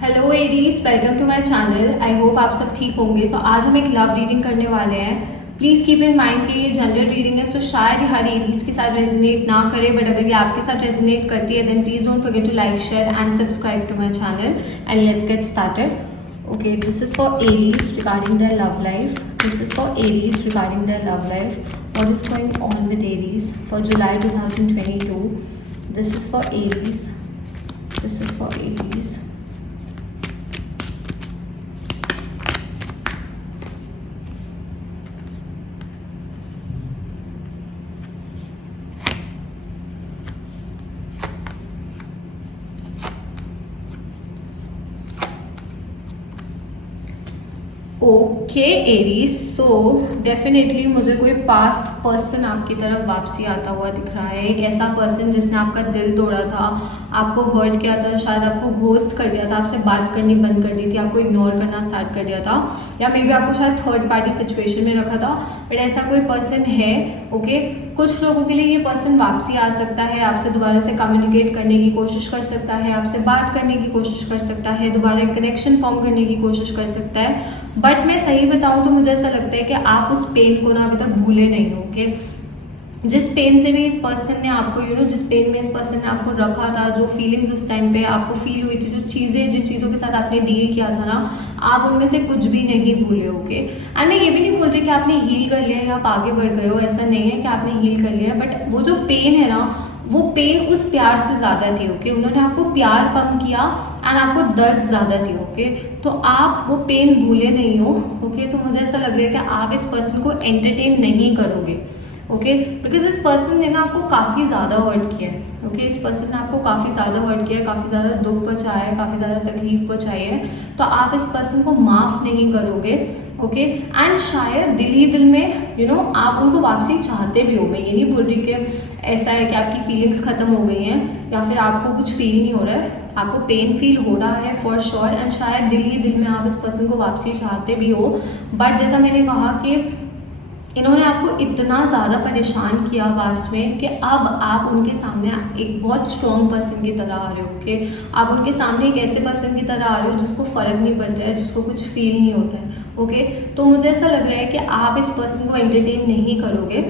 Hello Aries, welcome to my channel. I hope आप सब ठीक होंगे। आज हम एक लव रीडिंग करने वाले हैं। प्लीज़ कीप इन माइंड कि ये जनरल रीडिंग है, सो शायद हर एरीज के साथ रेजोनेट ना करे, बट अगर ये आपके साथ रेजोनेट करती है then please don't forget to like, share and subscribe to my channel and let's get started. Okay, this is for Aries regarding their love life. This is for Aries regarding their love life. What is going on with Aries for July 2022? This is for Aries. This is for Aries. Okay Aries, so definitely मुझे कोई past person आपकी तरफ वापसी आता हुआ दिख रहा है। एक ऐसा पर्सन जिसने आपका दिल तोड़ा था, आपको हर्ट किया था, शायद आपको घोस्ट कर दिया था, आपसे बात करनी बंद कर दी थी, आपको इग्नोर करना स्टार्ट कर दिया था, या मे बी आपको शायद थर्ड पार्टी सिचुएशन में रखा था। बट ऐसा कोई पर्सन है। ओके, कुछ लोगों के लिए ये पर्सन वापसी आ सकता है, आपसे दोबारा से कम्युनिकेट करने की कोशिश कर सकता है, आपसे बात करने की कोशिश कर सकता है, दोबारा एक कनेक्शन फॉर्म करने की कोशिश कर सकता है। बट मैं सही बताऊं तो मुझे ऐसा लगता है कि आप उस पेन को ना अभी तक भूले नहीं हो। ओके, जिस पेन से भी इस पर्सन ने आपको जिस पेन में इस पर्सन ने आपको रखा था, जो फीलिंग्स उस टाइम पे आपको फील हुई थी, जो चीज़ें जिन चीज़ों के साथ आपने डील किया था ना, आप उनमें से कुछ भी नहीं भूले हो। ओके, एंड मैं ये भी नहीं बोल रही कि आपने हील कर लिया या आप आगे बढ़ गए हो, ऐसा नहीं है कि आपने हील कर लिया, बट वो जो पेन है ना, वो पेन उस प्यार से ज़्यादा थी। ओके, उन्होंने आपको प्यार कम किया एंड आपको दर्द ज़्यादा थी। ओके, तो आप वो पेन भूले नहीं हो। ओके, तो मुझे ऐसा लग रहा है कि आप इस पर्सन को एंटरटेन नहीं करोगे। ओके, बिकॉज इस पर्सन ने ना आपको काफ़ी ज़्यादा हर्ट किया है। ओके, इस पर्सन ने आपको काफ़ी ज़्यादा हर्ट किया है, काफ़ी ज़्यादा दुख पहुँचाया है, काफ़ी ज़्यादा तकलीफ पहुँचाई है, तो आप इस पर्सन को माफ़ नहीं करोगे। ओके, एंड शायद दिल ही दिल में आप उनको वापसी चाहते भी हो। मैं ये नहीं बोल रही कि ऐसा है कि आपकी फीलिंग्स ख़त्म हो गई हैं या फिर आपको कुछ फील नहीं हो रहा है, आपको पेन फील हो रहा है फॉर श्योर, एंड शायद दिल ही दिल में आप इस पर्सन को वापसी चाहते भी हो। बट जैसा मैंने कहा कि इन्होंने आपको इतना ज़्यादा परेशान किया पास्ट में कि अब आप उनके सामने एक बहुत स्ट्रॉन्ग पर्सन की तरह आ रहे हो। ओके, आप उनके सामने एक ऐसे पर्सन की तरह आ रहे हो जिसको फ़र्क नहीं पड़ता है, जिसको कुछ फील नहीं होता है। ओके, तो मुझे ऐसा लग रहा है कि आप इस पर्सन को एंटरटेन नहीं करोगे।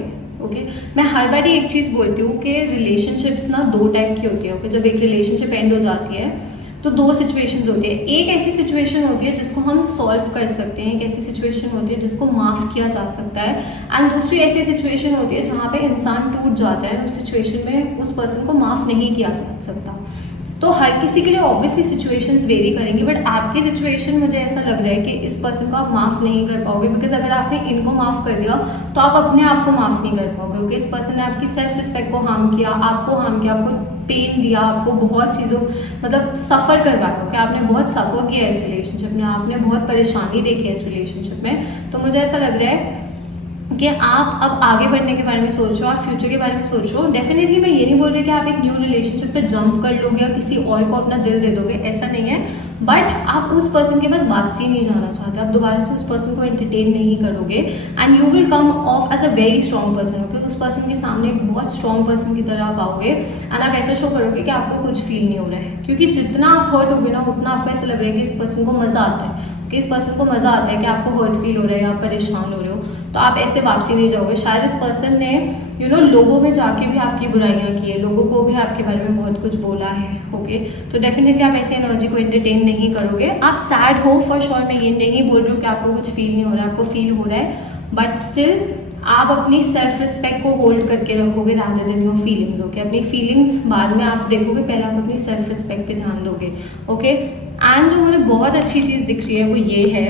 ओके, मैं हर बार एक चीज़ बोलती हूँ कि रिलेशनशिप्स ना दो टाइप की होती है। ओके, जब एक रिलेशनशिप एंड हो जाती है तो दो सिचुएशंस होती है। एक ऐसी सिचुएशन होती है जिसको हम सॉल्व कर सकते हैं, एक ऐसी सिचुएशन होती है जिसको माफ़ किया जा सकता है, एंड दूसरी ऐसी सिचुएशन होती है जहाँ पे इंसान टूट जाता है, उस सिचुएशन में उस पर्सन को माफ़ नहीं किया जा सकता। तो हर किसी के लिए ऑब्वियसली सिचुएशंस वेरी करेंगी, बट आपकी सिचुएशन मुझे ऐसा लग रहा है कि इस पर्सन को आप माफ़ नहीं कर पाओगे, बिकॉज अगर आपने इनको माफ़ कर दिया तो आप अपने आप को माफ़ नहीं कर पाओगे। ओके, इस पर्सन ने आपकी सेल्फ रिस्पेक्ट को हार्म किया, आपको पेन दिया, आपको बहुत चीज़ों सफ़र करवाया। ओके, आपने बहुत सफ़र किया है इस रिलेशनशिप में, आपने बहुत परेशानी देखी है इस रिलेशनशिप में। तो मुझे ऐसा लग रहा है कि आप अब आगे बढ़ने के बारे में सोचो, आप फ्यूचर के बारे में सोचो। डेफिनेटली मैं ये नहीं बोल रही कि आप एक न्यू रिलेशनशिप पे जंप कर लोगे या किसी और को अपना दिल दे दोगे, ऐसा नहीं है। बट आप उस पर्सन के पास वापसी नहीं जाना चाहते, आप दोबारा से उस पर्सन को एंटरटेन नहीं करोगे, and you will come off as a very strong person. Okay, उस पर्सन के सामने एक बहुत स्ट्रॉन्ग पर्सन की तरह आप आओगे एंड आप ऐसा शो करोगे कि आपको कुछ फील नहीं हो रहा है, क्योंकि जितना आप हर्ट होगे ना उतना आपको ऐसा लग रहा है कि इस पर्सन को मज़ा आता है, कि इस पर्सन को मज़ा आता है कि आपको हर्ट फील हो रहा है या आप परेशान हो रहे हो, तो आप ऐसे वापसी नहीं जाओगे। शायद इस पर्सन ने लोगों में जाके भी आपकी बुराइयां की है, लोगों को भी आपके बारे में बहुत कुछ बोला है। ओके, तो डेफिनेटली आप ऐसी एनर्जी को एंटरटेन नहीं करोगे। आप सैड हो फॉर श्योर, मैं ये नहीं बोल रही हूँ कि आपको कुछ फील नहीं हो रहा है, आपको फील हो रहा है, बट स्टिल आप अपनी सेल्फ रिस्पेक्ट को होल्ड करके रखोगे rather than your feelings. Okay, अपनी फीलिंग्स बाद में आप देखोगे, पहले आप अपनी सेल्फ रिस्पेक्ट पे ध्यान दोगे। ओके, एंड जो मुझे बहुत अच्छी चीज़ दिख रही है वो ये है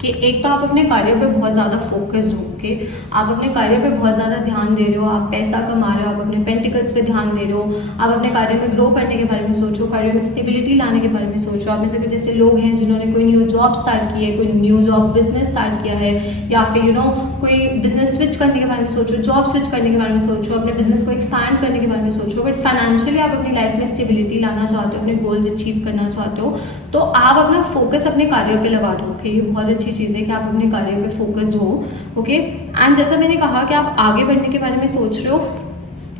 कि एक तो आप अपने कार्य पे बहुत ज़्यादा फोकस्ड हो। ओके, आप अपने कार्य पे बहुत ज़्यादा ध्यान दे रहे हो, आप पैसा कमा रहे हो, आप अपने पेंटिकल्स पे ध्यान दे रहे हो, आप अपने कार्य में ग्रो करने के बारे में सोचो, कार्य में स्टेबिलिटी लाने के बारे में सोचो। आप में से कुछ ऐसे लोग हैं जिन्होंने कोई न्यू जॉब स्टार्ट की है, कोई न्यू जॉब बिजनेस स्टार्ट किया है, या फिर कोई बिजनेस स्विच करने के बारे में सोचो, जॉब स्विच करने के बारे में सोचो, अपने बिजनेस को एक्सपैंड करने के बारे में सोचो। बट फाइनेंशियली आप अपनी लाइफ में स्टेबिलिटी लाना चाहते हो, अपने गोल्स अचीव करना चाहते हो, तो आप अपना फोकस अपने कार्य पे लगा दो। ओके, ये बहुत अच्छी चीज़ है कि आप अपने कार्य पे फोकस्ड हो। ओके, एंड जैसा मैंने कहा कि आप आगे बढ़ने के बारे में सोच रहे हो,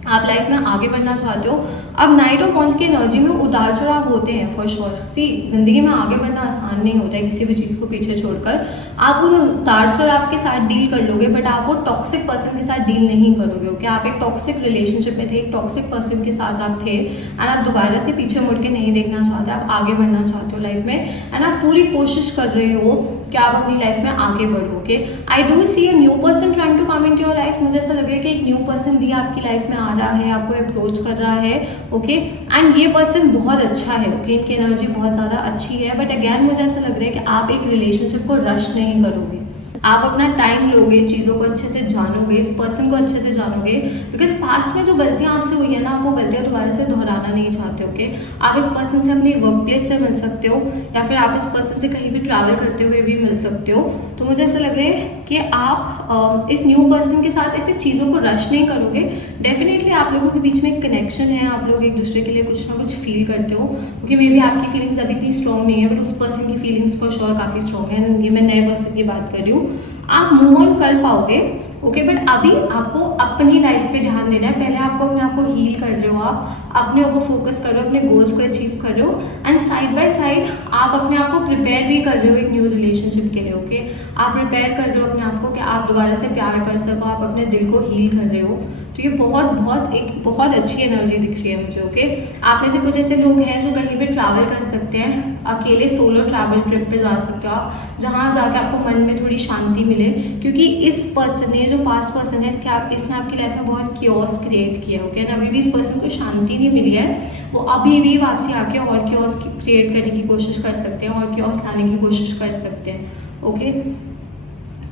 आप लाइफ में आगे बढ़ना चाहते हो, अब नाइट ऑफ वॉन्ड्स की एनर्जी में उतार चढ़ाव होते हैं फॉर श्योर। सी ज़िंदगी में आगे बढ़ना आसान नहीं होता है किसी भी चीज़ को पीछे छोड़कर। आप उन उतार चढ़ाव के साथ डील कर लोगे, बट आप वो टॉक्सिक पर्सन के साथ डील नहीं करोगे। ओके, आप एक टॉक्सिक रिलेशनशिप में थे, एक टॉक्सिक पर्सन के साथ आप थे, एंड आप दोबारा से पीछे मुड़ के नहीं देखना चाहते, आप आगे बढ़ना चाहते हो लाइफ में, एंड आप पूरी कोशिश कर रहे हो कि आप अपनी लाइफ में आगे बढ़ोगे। I do see a new person trying to come in to your life. मुझे ऐसा लग रहा है कि एक न्यू पर्सन भी आपकी लाइफ में आ रहा है, आपको अप्रोच कर रहा है। ओके, एंड ये पर्सन बहुत अच्छा है। ओके, इनकी एनर्जी बहुत ज़्यादा अच्छी है, बट अगैन मुझे ऐसा लग रहा है कि आप एक रिलेशनशिप को रश नहीं करोगे। आप अपना टाइम लोगे, चीज़ों को अच्छे से जानोगे, इस पर्सन को अच्छे से जानोगे, बिकॉज पास्ट में जो गलतियाँ आपसे हुई है ना, आप वो गलतियाँ दोबारा से दोहराना नहीं चाहते। ओके, आप इस पर्सन से अपनी वर्क प्लेस पे मिल सकते हो, या फिर आप इस पर्सन से कहीं भी ट्रैवल करते हुए भी मिल सकते हो। तो मुझे ऐसा लग रहा है कि आप इस न्यू पर्सन के साथ ऐसी चीज़ों को रश नहीं करोगे। डेफिनेटली आप लोगों के बीच में एक कनेक्शन है, आप लोग एक दूसरे के लिए कुछ ना कुछ फील करते हो। क्योंकि मे बी आपकी फीलिंग्स अभी इतनी स्ट्रॉन्ग नहीं है, बट उस पर्सन की फीलिंग्स फॉर श्योर काफ़ी स्ट्रॉन्ग है। ये मैं नए पर्सन की बात कर रही हूँ। आप मूव ऑन कर पाओगे। ओके, बट अभी आपको अपनी लाइफ पे ध्यान देना है। पहले आपको अपने आप को हील कर रहे हो, आप अपने ऊपर फोकस कर रहे हो, अपने गोल्स को अचीव कर रहे हो, एंड साइड बाय साइड आप अपने आप को प्रिपेयर भी कर रहे हो एक न्यू रिलेशनशिप के लिए। ओके, आप प्रिपेयर कर रहे हो अपने आप को कि आप दोबारा से प्यार कर सको, आप अपने दिल को हील कर रहे हो। तो ये बहुत अच्छी एनर्जी दिख रही है मुझे। ओके, आप में से कुछ ऐसे लोग हैं जो कहीं पे ट्रैवल कर सकते हैं, अकेले सोलो ट्रैवल ट्रिप पे जा सकते हो आप, जहाँ जाके आपको मन में थोड़ी शांति मिले। क्योंकि इस पर्सन ने, जो पास्ट पर्सन है, इसने आपकी लाइफ में बहुत क्योस क्रिएट किया। ओके, ना अभी भी इस पर्सन को शांति नहीं मिली है, वो अभी भी वापसी आके और क्योस क्रिएट करने की कोशिश कर सकते हैं, और क्योस लाने की कोशिश कर सकते हैं। ओके,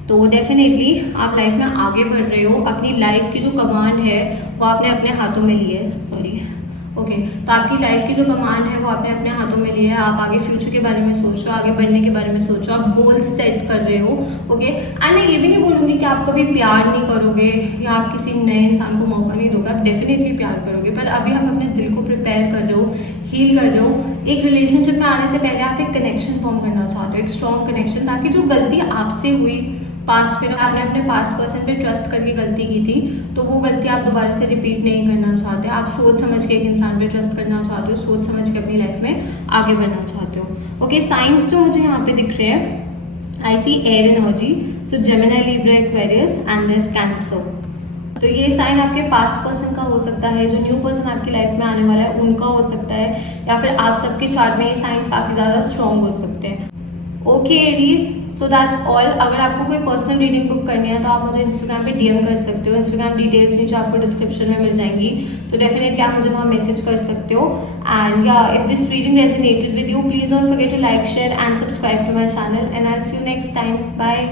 तो डेफिनेटली आप लाइफ में आगे बढ़ रहे हो, अपनी लाइफ की जो कमांड है वो आपने अपने हाथों में ली है। सॉरी। ओके, तो आपकी लाइफ की जो कमांड है वो आपने अपने हाथों में ली है। आप आगे फ्यूचर के बारे में सोच रहे हो, आगे बढ़ने के बारे में सोच रहे हो, आप गोल्स सेट कर रहे हो। ओके, एंड मैं ये भी नहीं बोलूँगी कि आप कभी प्यार नहीं करोगे या आप किसी नए इंसान को मौका नहीं दोगे। आप डेफिनेटली प्यार करोगे, पर अभी आप अपने दिल को प्रिपेयर कर रहे हो, हील कर रहे हो। एक रिलेशनशिप में आने से पहले आप एक कनेक्शन फॉर्म करना चाहते हो, एक स्ट्रॉन्ग कनेक्शन, ताकि जो गलती आपसे हुई पास्ट में, आपने अपने पास्ट पर्सन पे ट्रस्ट करके गलती की थी, तो वो गलती आप दोबारा से रिपीट नहीं करना चाहते। आप सोच समझ के एक इंसान पे ट्रस्ट करना चाहते हो, सोच समझ के अपनी लाइफ में आगे बढ़ना चाहते हो। ओके, साइंस जो मुझे यहाँ पे दिख रहे हैं, I see air energy, so Gemini, Libra, Aquarius and this cancer. तो ये साइन आपके पास्ट पर्सन का हो सकता है, जो न्यू पर्सन आपकी लाइफ में आने वाला है उनका हो सकता है, या फिर आप सबके चार्ट में ये साइंस काफ़ी ज़्यादा स्ट्रॉन्ग हो सकते हैं। Okay Aries, so that's all. अगर आपको कोई पर्सनल रीडिंग बुक करनी है तो आप मुझे इंस्टाग्राम पे डीएम कर सकते हो। इंस्टाग्राम डिटेल्स नीचे आपको डिस्क्रिप्शन में मिल जाएंगी, तो डेफिनेटली आप मुझे वहाँ मैसेज कर सकते हो। एंड या if this reading resonated with you, please don't forget to like, share and subscribe to my channel, and I will see you next time. Bye.